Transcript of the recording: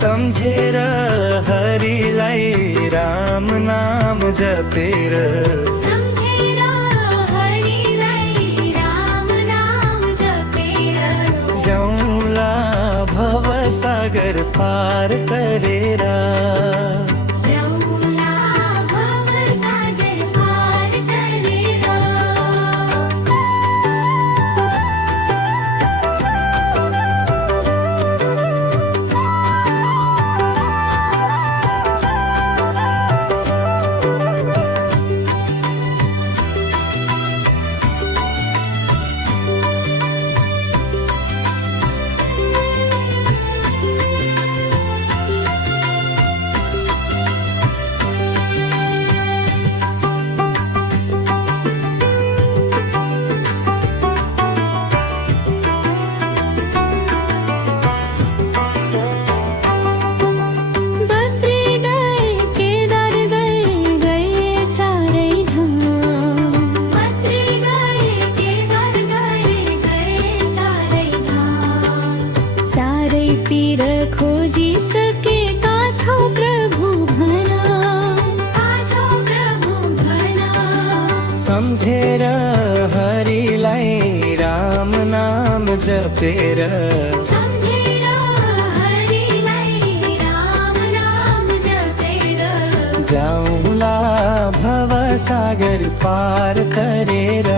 सम्झेर हरिलाई राम नाम जपेर सम्झेर हरिलाई राम नाम जपेर जाउँला भव सागर पार गरेर जाउँला भव सागर पार गरेर खोजिसकेका छौ प्रभु भन सम्झेर हरिलाई राम नाम जपेर सम्झेर हरिलाई राम नाम जपेर जाउँला भव सागर पार गरेर